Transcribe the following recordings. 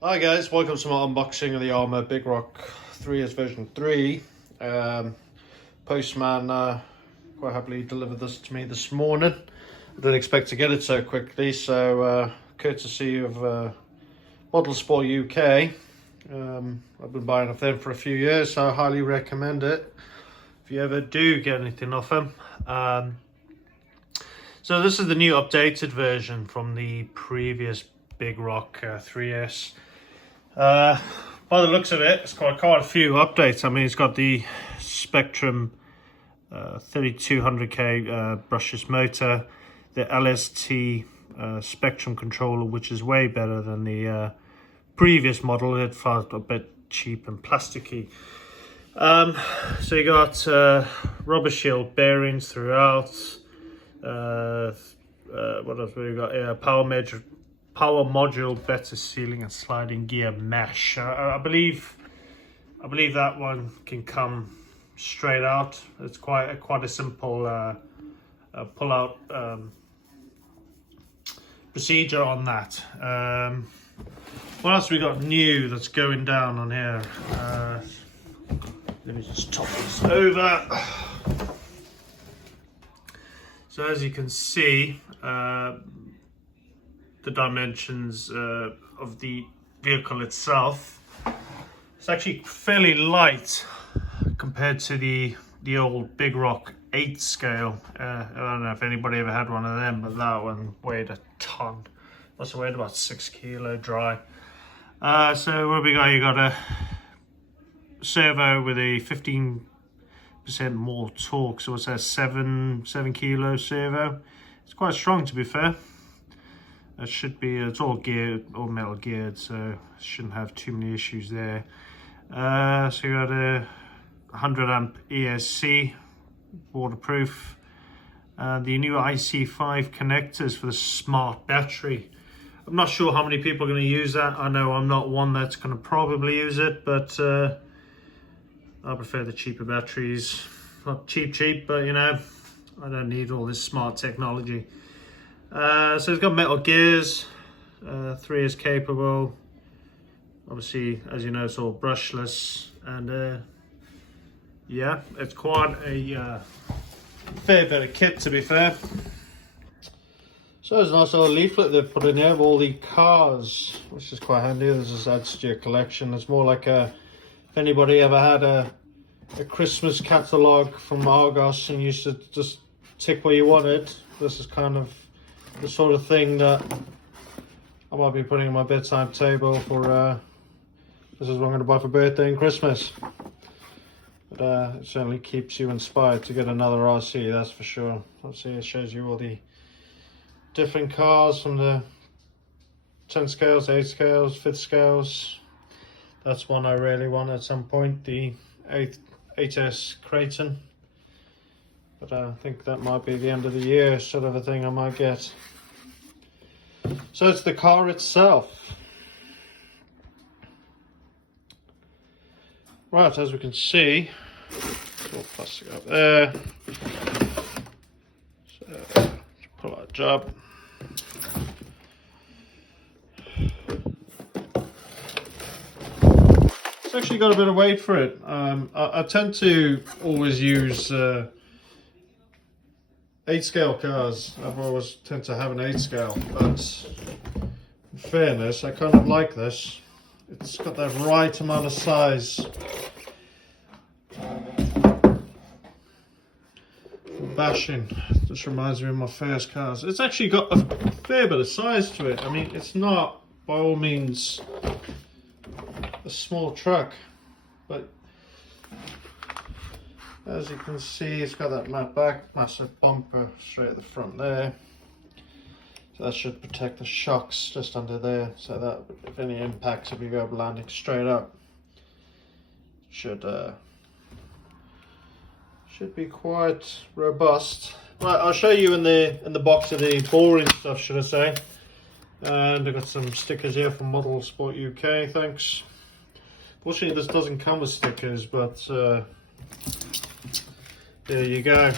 Hi guys, welcome to my unboxing of the Arrma Big Rock 3S version 3. Postman quite happily delivered this to me this morning. I didn't expect to get it so quickly, so courtesy of Modular UK. I've been buying off them for a few years, so I highly recommend it if you ever do get anything off them. So this is the new updated version from the previous Big Rock 3S. By the looks of it, it's got quite a few updates. I mean, it's got the Spektrum 3200K brushless motor, the LST Spektrum controller, which is way better than the previous model. It felt a bit cheap and plasticky. So you got rubber shield bearings throughout. What else we got? Yeah, power module, better sealing and sliding gear mesh. I believe that one can come straight out. It's quite a simple pull out procedure on that. What else we got new that's going down on here? Let me just top this over. So as you can see, the dimensions of the vehicle itself, it's actually fairly light compared to the old Big Rock 8 scale. I don't know if anybody ever had one of them, but that one weighed a ton. Must have weighed about 6 kilo dry. So what have we got? You got a servo with a 15% more torque, so it's a 7 kilo servo. It's quite strong, to be fair. It should be, it's all geared, all metal geared, so shouldn't have too many issues there. So you got a 100 amp ESC, waterproof. The new IC5 connectors for the smart battery. I'm not sure how many people are going to use that. I know I'm not one that's going to probably use it, but I prefer the cheaper batteries. Not cheap, but you know, I don't need all this smart technology. So it's got metal gears, 3 is capable. Obviously, as you know, it's all brushless, and yeah, it's quite a fair bit of kit, to be fair. So there's a nice little leaflet they've put in here of all the cars, which is quite handy. This is adds to your collection. It's more like if anybody ever had a Christmas catalogue from Argos and used to just tick what you wanted, this is kind of the sort of thing that I might be putting on my bedside table for this is what I'm going to buy for birthday and Christmas. But it certainly keeps you inspired to get another RC, that's for sure. Let's see, it shows you all the different cars from the 10 scales, 8 scales, 5th scales. That's one I really want at some point, the 8S Creighton. But I think that might be the end of the year sort of a thing I might get. So it's the car itself. Right, as we can see, it's all plastic up there. So pull that job. It's actually got a bit of weight for it. I tend to always use 8 scale cars. I've always tend to have an 8 scale, but in fairness, I kind of like this. It's got that right amount of size. Bashing. This reminds me of my first cars. It's actually got a fair bit of size to it. I mean, it's not by all means a small truck, but as you can see, it's got that back massive bumper straight at the front there. So that should protect the shocks just under there, so that if any impacts, if you go landing straight up, should be quite robust. Right, I'll show you in the box of the boring stuff, should I say. And I've got some stickers here from Modular UK, thanks. Fortunately, this doesn't come with stickers, but there you go.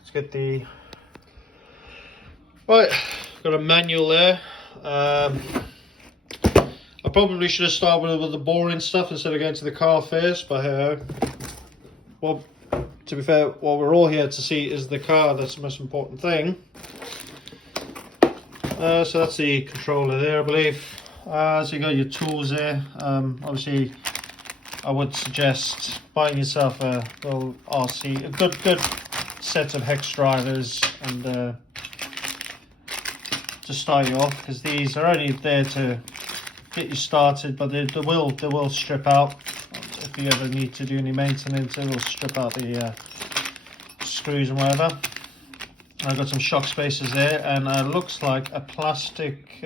Let's get the... Right, got a manual there. I probably should have started with the boring stuff instead of going to the car first, but hey, well, to be fair, what we're all here to see is the car. That's the most important thing. So that's the controller there, I believe. So you got your tools there. Obviously, I would suggest buying yourself a little RC, a good set of hex drivers, and to start you off, because these are only there to get you started, but they will strip out if you ever need to do any maintenance. It will strip out the screws and whatever. I've got some shock spacers there, and looks like a plastic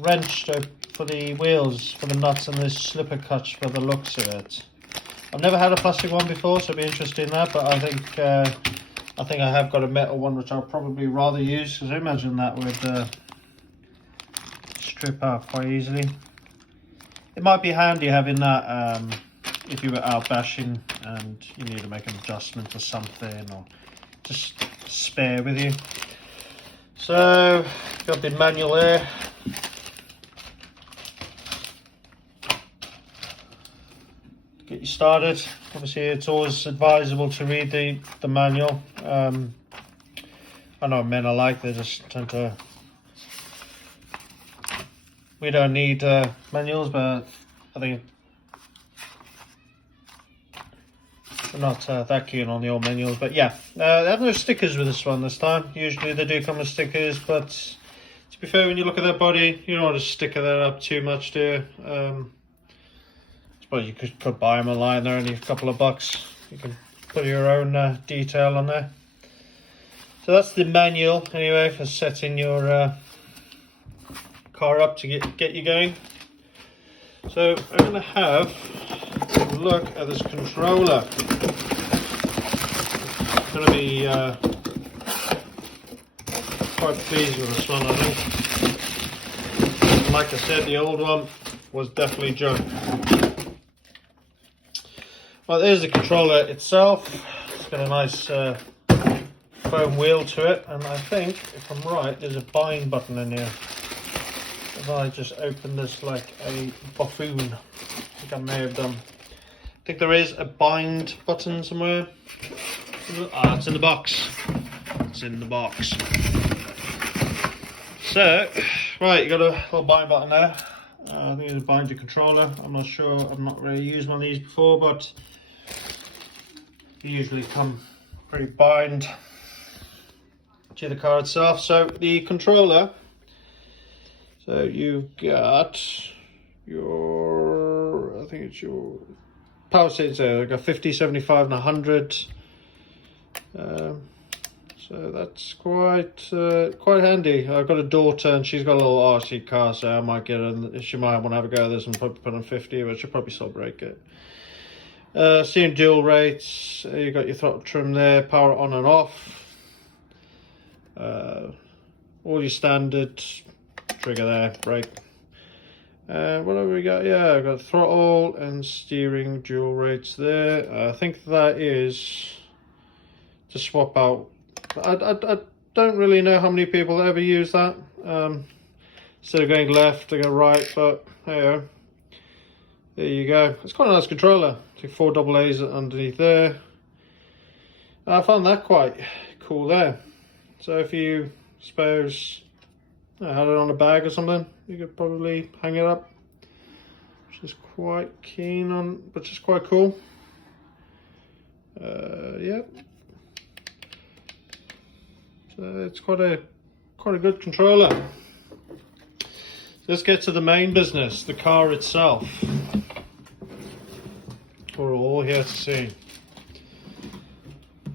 wrench for the wheels, for the nuts, and this slipper cuts for the looks of it. I've never had a plastic one before, so I'd be interested in that, but I think I have got a metal one, which I'll probably rather use, because I imagine that would strip out quite easily. It might be handy having that if you were out bashing and you need to make an adjustment to something, or just spare with you. So got the manual there. Get you started. Obviously, it's always advisable to read the manual. I know men are like, they just tend to. We don't need manuals, but I think we're not that keen on the old manuals. But yeah, they have no stickers with this one this time. Usually they do come with stickers, but to be fair, when you look at that body, you don't want to sticker that up too much, do you? I suppose you could buy them online. They're only a couple of bucks. You can put your own detail on there. So that's the manual anyway for setting your car up to get you going. So I'm going to have a look at this controller. I'm going to be quite pleased with this one, I think. Like I said, the old one was definitely junk. Well, there's the controller itself. It's got a nice foam wheel to it, and I think, if I'm right, there's a bind button in here. If I just open this like a buffoon, I think I may have done. I think there is a bind button somewhere. Ah, it's in the box. It's in the box. So, right, you got a little bind button there. I think it's a bind your controller. I'm not sure. I've not really used one of these before, but they usually come pretty bind to the car itself. So the controller. So you've got your, I think it's your power settings there. I've got 50, 75 and 100. So that's quite handy. I've got a daughter and she's got a little RC car, so I might get her, she might want to have a go at this and probably put on 50, but she'll probably still break it. Seeing dual rates, you got your throttle trim there, power on and off. All your standard trigger there, brake. What have we got? Yeah, I've got throttle and steering dual rates there. I think that is to swap out. I don't really know how many people ever use that. Instead of going left, they go right, but hey, there you go. It's quite a nice controller. See 4 AA's underneath there. I found that quite cool there. So if you suppose had it on a bag or something, you could probably hang it up, which is quite keen on, which is quite cool. Yeah. So it's quite a good controller. So let's get to the main business, the car itself. We're all here to see.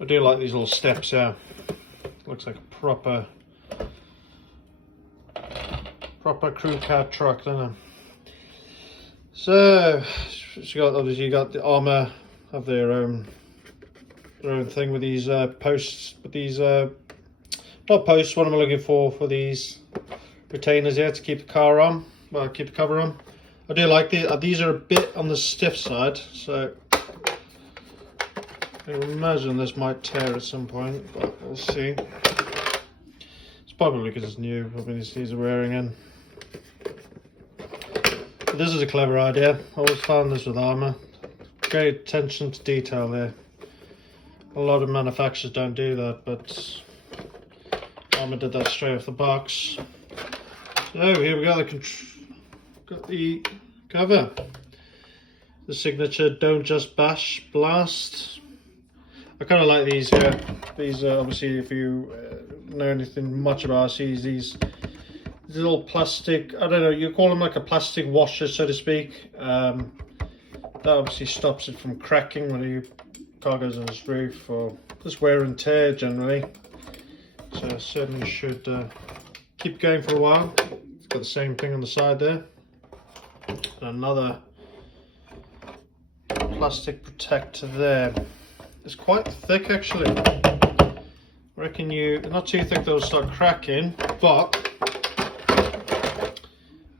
I do like these little steps here. Looks like a proper crew cab truck, doesn't it? So you got the Arrma have their own thing with these posts, with these not posts, what am I looking for these retainers here to keep the car on, well, keep the cover on. I do like these. These are a bit on the stiff side, so I imagine this might tear at some point, but we'll see. It's probably because it's new. I mean, these are wearing in. This is a clever idea. I always found this with Arrma. Great attention to detail there. A lot of manufacturers don't do that, but Arrma did that straight off the box. So here we go. Got the cover. The signature, "Don't just bash, blast." I kind of like these here. These are obviously, if you know anything much about RCs, these little plastic, I don't know, you call them like a plastic washer, so to speak. That obviously stops it from cracking when your car goes on its roof, or just wear and tear generally. So it certainly should keep going for a while. It's got the same thing on the side there. And another plastic protector there. It's quite thick actually. I reckon not too thick that'll start cracking, but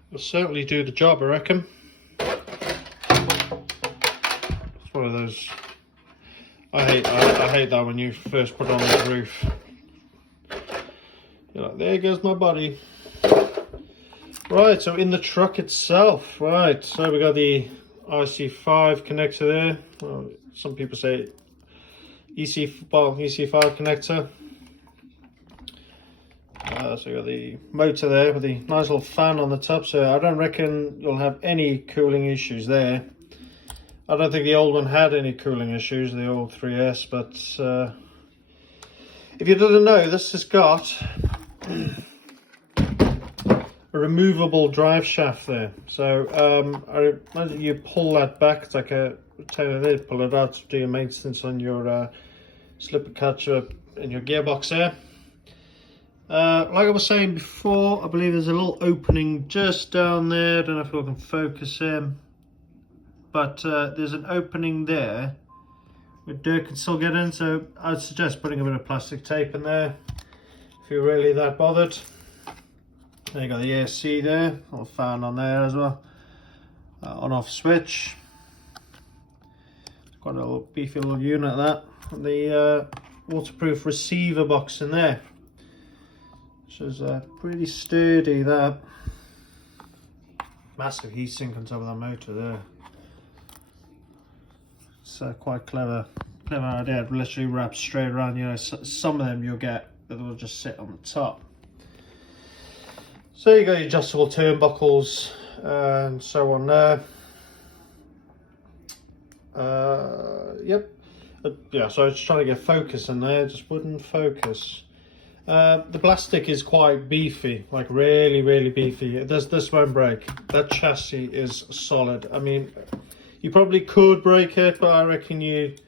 it'll certainly do the job, I reckon. It's one of those. I hate that when you first put it on the roof. You're like, there goes my body. Right, so in the truck itself, right, so we got the IC5 connector there. Well, some people say EC5 connector. So you got the motor there with the nice little fan on the top, so I don't reckon you'll have any cooling issues there. I don't think the old one had any cooling issues, the old 3S, but if you didn't know, this has got a removable drive shaft there. So I imagine you pull that back, it's like a retainer there, pull it out to do your maintenance on your slipper catcher in your gearbox there. Like I was saying before, I believe there's a little opening just down there. I don't know if I can focus him, but there's an opening there where dirt can still get in, so I'd suggest putting a bit of plastic tape in there if you're really that bothered. There you got the AC there, little fan on there as well, on-off switch. Got a little beefy little unit of that, and the waterproof receiver box in there, which is pretty sturdy. That massive heatsink on top of that motor there. It's quite clever idea. It literally wraps straight around. You know, some of them you'll get that will just sit on the top. So you got your adjustable turnbuckles and so on there. Yep. Yeah, so I was trying to get focus in there, just wouldn't focus. The plastic is quite beefy, like really beefy. This won't break. That chassis is solid. I mean, you probably could break it, but I reckon you'd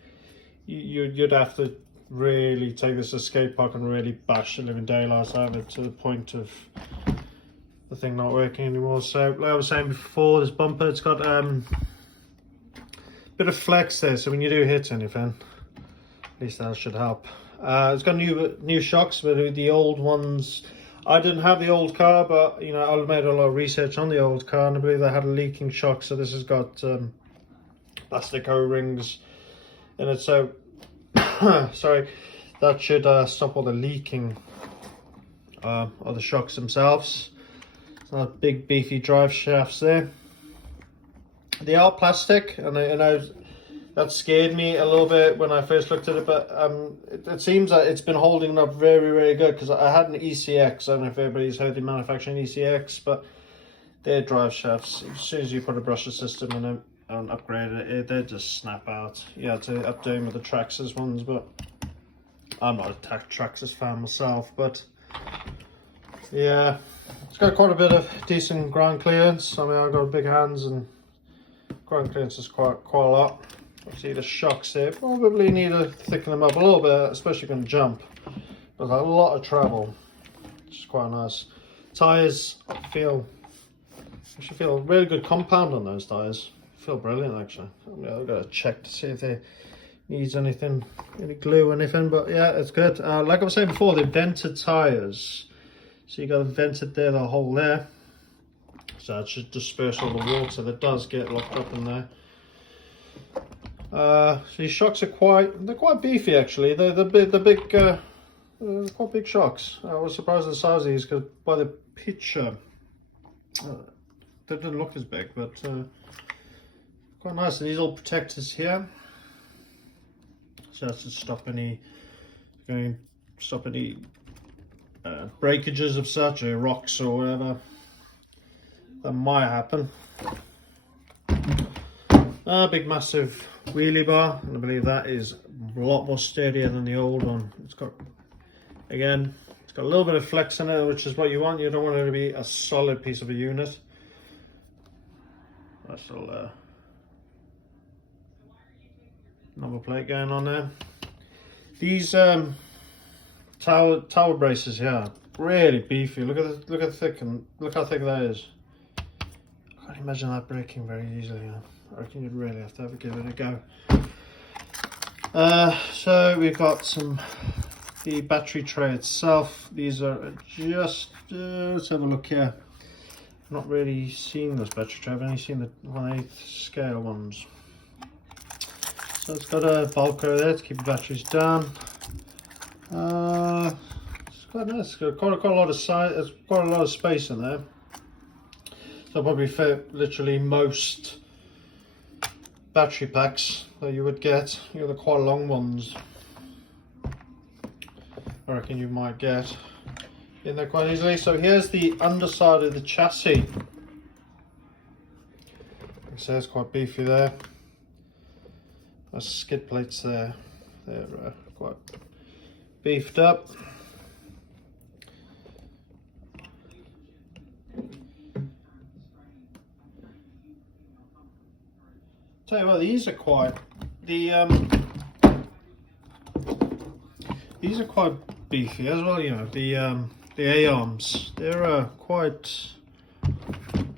have to really take this escape park and really bash the living daylights out of it to the point of the thing not working anymore. So like I was saying before, this bumper, it's got bit of flex there, so when you do hit anything, at least that should help. It's got new shocks, but the old ones, I didn't have the old car, but you know, I made a lot of research on the old car, and I believe they had a leaking shock, so this has got plastic O-rings in it, so sorry, that should stop all the leaking of the shocks themselves. So big beefy drive shafts there. They are plastic, and I know that scared me a little bit when I first looked at it, but it seems that it's been holding up very good, because I had an ECX. I don't know if everybody's heard the manufacturing ECX, but their drive shafts, as soon as you put a brushless system in them and upgrade it, they just snap out. You had to update them with the Traxxas ones, but I'm not a Traxxas fan myself, but yeah, it's got quite a bit of decent ground clearance. I mean, I've got big hands, and ground clearance is quite a lot. See the shocks here, probably need to thicken them up a little bit, especially going to jump. There's a lot of travel, which is quite nice. Tyres, I feel really good compound on those tyres. Feel brilliant actually. I've got to check to see if they needs any glue or anything, but yeah, it's good. Like I was saying before, they're vented tyres, so you got a vented there, the hole there, so it should disperse all the water that does get locked up in there. So these shocks are quite beefy actually. They're quite big shocks. I was surprised at the size of these, because by the picture, they didn't look as big, but quite nice. These little protectors here, so that's to stop any breakages of such, or rocks or whatever that might happen. A big massive wheelie bar, and I believe that is a lot more sturdier than the old one. It's got, again, it's got a little bit of flex in it, which is what you want. You don't want it to be a solid piece of a unit. That's all number plate going on there. These tower braces here, really beefy. Look how thick that is. I can't imagine that breaking very easily. I reckon you'd really have to give it a go. So we've got the battery tray itself. These are just, let's have a look here. I've not really seen this battery tray, I've only seen the 1/8 scale ones. So it's got a bulkhead there to keep the batteries down. It's quite nice. It's got quite a lot of size. It's quite a lot of space in there. So probably fit literally most battery packs that you would get. You know, the quite long ones, I reckon you might get in there quite easily. So here's the underside of the chassis. It says quite beefy there. There's skid plates there. They're quite beefed up. Tell you what, these are quite these are quite beefy as well. You know, the A-arms, they're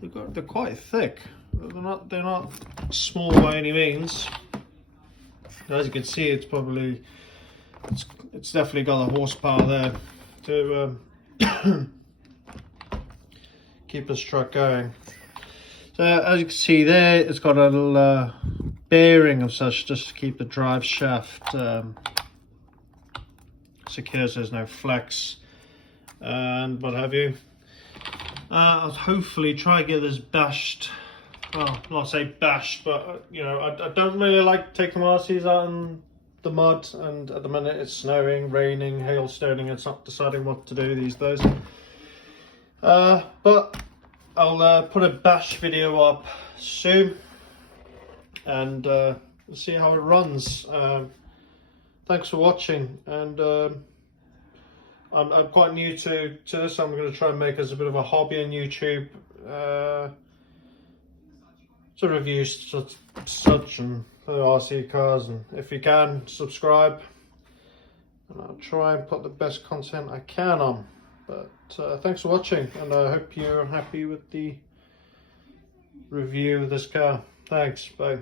they're quite thick. They're not small by any means. As you can see, it's definitely got the horsepower there to keep this truck going. So as you can see there, it's got a little bearing of such just to keep the drive shaft secure, so there's no flex and what have you. I'll hopefully try to get this bashed. Well, not say bashed, but you know, I don't really like taking RCs out in the mud, and at the minute it's snowing, raining, hailstoning. It's not deciding what to do these days. But I'll put a bash video up soon, and we'll see how it runs. Thanks for watching, and I'm quite new to this. So I'm going to try and make as a bit of a hobby on YouTube. So reviews such and RC cars, and if you can, subscribe, and I'll try and put the best content I can on. But thanks for watching, and I hope you're happy with the review of this car. Thanks, bye.